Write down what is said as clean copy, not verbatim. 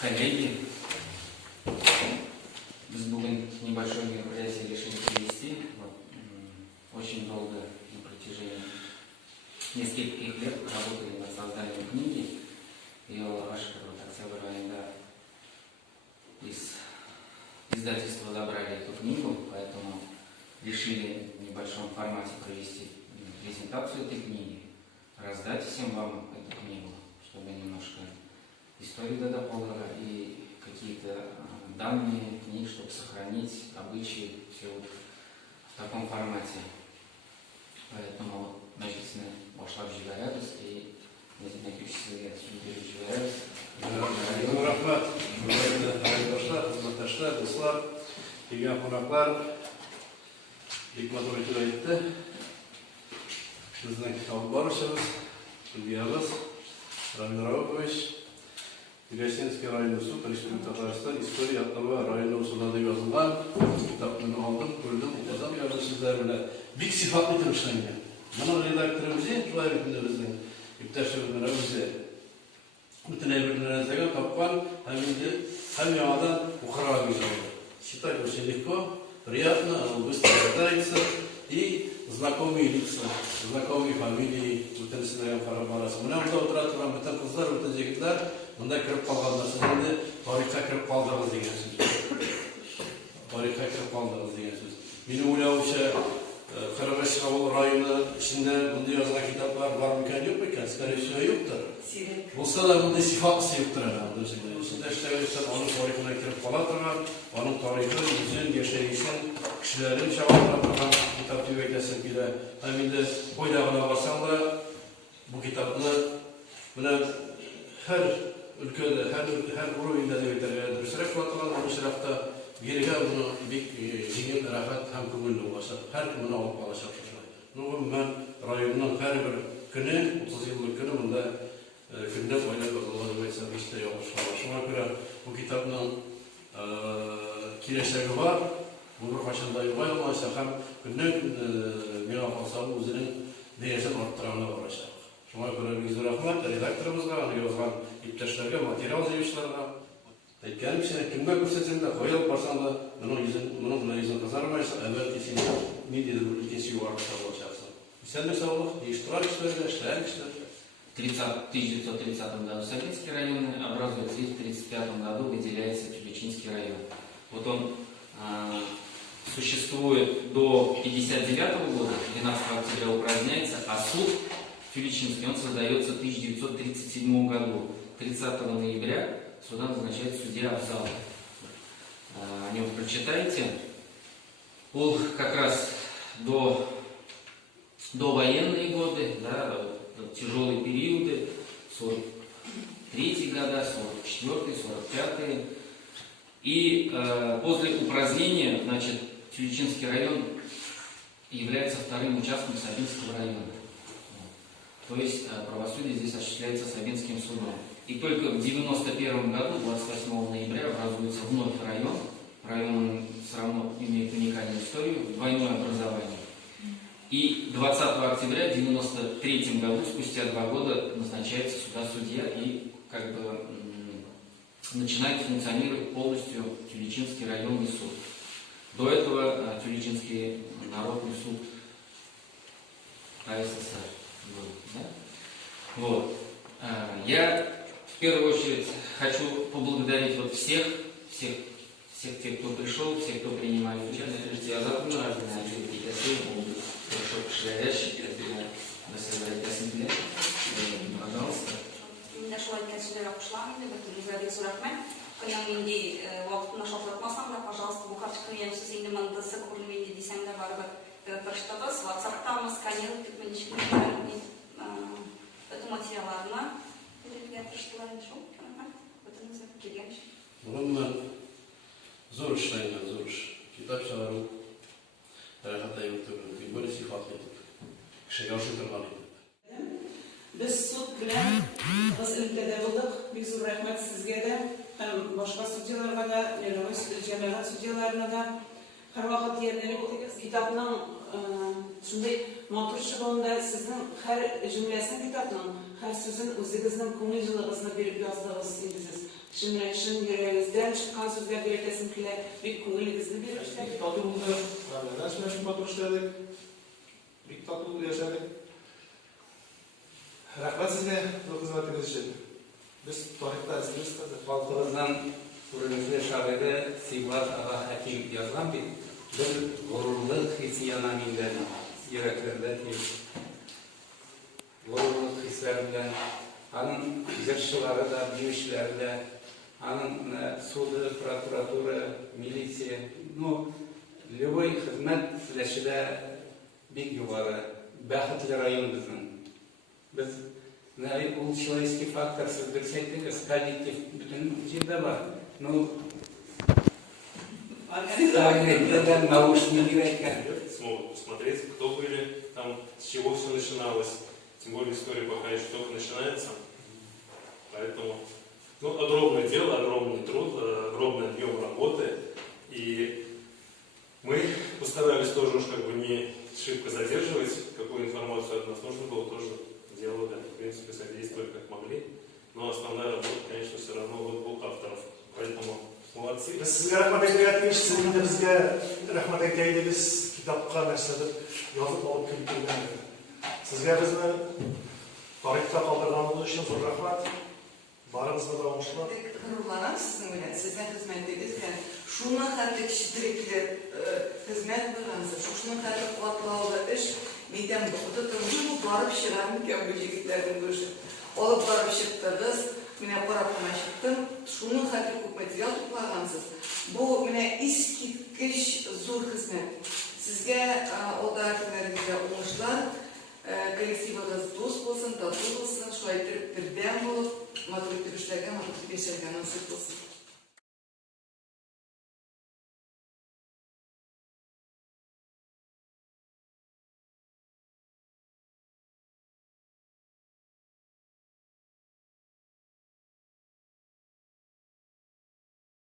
Коллеги, мы небольшое мероприятие решили провести. Очень долго, на протяжении нескольких лет работали над созданием книги. Ее Октябрь айында из издательства забрали эту книгу, поэтому решили в небольшом формате провести презентацию этой книги, раздать всем вам эту книгу, чтобы немножко историю дополнила и какие-то данные книг, чтобы сохранить обычаи, все вот в таком формате. Поэтому значительно вошла в Живоярус и Necip'e Живоярус. Rahmat, arkadaşlar, hizmetdaşlar, dostlar, kelgan qonaqlar, Hikmat O'rikov aytdi. Bizning kitob borishimiz, Ilgariz, Ravil Raufovich, Yurashensky rayoni suv, Tatariston Istoriya va rayonni usullarida yozilgan kitobni oldim, ko'rdim, o'qidim, yozib sizlar bilan bek sifatli qilib ishlangan. Mana redaktorimiz bizning iпташlarimiz bütün evrenlerinize kapkan hem yağdan ukra güzel. Считать очень легко, приятно, быстро читается и знакомые лица, знакомые фамилии, bütün sizlerin farabарасы. Мына burada отыратырған bütün kızlar, bütün жігітлер, мында кіріп қалғандар, siz енді тарихқа кіріп қалдыңыз деген сөз. Тарихқа кіріп қалдыңыз деген сөз. Менің ойлауымша, Карабашевский районы içinde bunda yazılan kitaplar var mı yok mu? Скорее всего yoktur. Olsa da bunda sifatlısı yoktur herhalde. Şimdi işte onun tarihine kirip kalatırlar, onun tarihi, yüzün, yaşayışın, kişilerin şabatlarından kitap tüveklesin bile. Hem de koydağına varsan da bu kitaplar her ülkede, her uruyunda devletlerine sürekli katılan, onun şirafta Geride bunu bir zihin rahat hem kümünle ulaşır. Her kümüne alıp ulaşır. Nugum ben rayonun her bir günü, 30 yıllık günü bunda günde oynak Allah'ın mesela işte yoluşlar. Şuna göre bu kitabın kireçleri var. Bunu başında yuvay olmazsa hem günün münafasabı uzunun değersen arttıranına uğraşır. Şuna göre biz rahmet redaktörümüzle, yazılan iptaşlarga, materyal zeyişlerine Aytganim sen kimga ko'rsatganda qo'yib borsan da buni bilan yuzini qizarmaysa albatta sen mediada bir ikkinchi yuvarlaq bo'lasan. Sen de sağlık, iştirak işlerinde, işleyen işler. В 1930 году Савинский район образуется, и в 1935 году выделяется Тюлечинский район. Вот он существует до 1959 года, 12 октября упраздняется, а суд Тюлечинский он создается в 1937 году. 30 ноября суда назначает судья Абзал. О нем прочитайте. Он как раз до военные годы, да, тяжелые периоды, 43 года, 44, 45. И после упразднения, значит, Тюлечинский район является вторым участком Савинского района. То есть правосудие здесь осуществляется Савинским судом. И только в 1991 году, 28 ноября, образуется вновь район. Район все равно имеет уникальную историю, двойное образование. И 20 октября 1993 году, спустя 2 года, назначается сюда судья и как бы начинает функционировать полностью Тюлечинский районный суд. До этого Тюлечинский народный суд АССР был. Да? Вот. Я в первую очередь хочу поблагодарить вот всех тех, кто пришел, всех, кто принимает участие. Я запомнил, хорошо пошляящий, пожалуйста. Пожалуйста, bu карточка менен сиз инде мында көрүнбөйт десем да барыбыр тырыштабыз. WhatsApp-тамыз, сканерлеп кетменчик эту материалlarına Bununla zor işlerden zor iş. Kitap çağırıp hatta yurtlarında böyle sifatlı edip kişi yaşatırlar edip. Biz sud bilen biz ülkede bulduk. Biz rahmet sizge de hem başka sudyalarına da, cemaat sudyalarına da her vakit yerine kitabının shunday motor chiqonda sizning har jumlasini kitobdan har so'zini o'zingizning ko'ngil jilig'ingizni berib yozdingiz. Шын yüreğinizden çıkan sözler belirtesin ki bir көңіліңізді берişler. Tatlı buldu. Neden şimdi patronuşladık? Bir tatlı yaşadık. Rahmet size bu hizmetiniz için. Biz tarihte izliyoruz. Халқыбыздан күренекле шагыйрь Сибгат ага Хәким язган бит бер горурлык хиссияна миндә йөрәкләрдә тиеп. Горурлык хисләр белән аның җырчылары да, биючеләре дә, аның суды, прокуратура, милиция, ну, любой хезмәт эшләшедә бик югары. Бәхетле район безнең. Без ул человеческий фактор, сез дөрес әйттегез, коллектив бөтен җирдә бар. Ну, организация научный директор. Смогут посмотреть, кто были, там, с чего все начиналось. Тем более история пока еще только начинается. Поэтому, ну, огромное дело, огромный труд, огромный объем работы. И мы постарались тоже уж как бы не шибко задерживать, какую информацию от нас нужно было, тоже делали, в принципе, содействовали как могли. Но основная работа, конечно, все равно вот у авторов. Поэтому молодцы. Biz sizga rahmat aytayotgan ish, siz endi bizga rahmat aytaylik, biz kitobga narsadir yozib olib kelib kelgan. Sizga bizni tarixda qoldirganingiz uchun zo'r rahmat. Barimizni davomlashtirib. Gururlanam sizin bilen, sizden hizmet edirken, şuna kadar kişilikler hizmet kılgansız, şuna kadar kuvvetli iş, midem tutundu mu barıp çıkarmışken bu yigitlerden görüşüp. Olup barıp çıktınız, mine parapına çıktım, şuna kadar çok material toplagansız. Bu mine iskitkiş zor hizmet. Sizge o da erkenlerinize olmuşlar, коллективіңіз дос болсын, тату болсын, шулай бірден болып, матуритет эшләгән, матуритет бешергән насыйп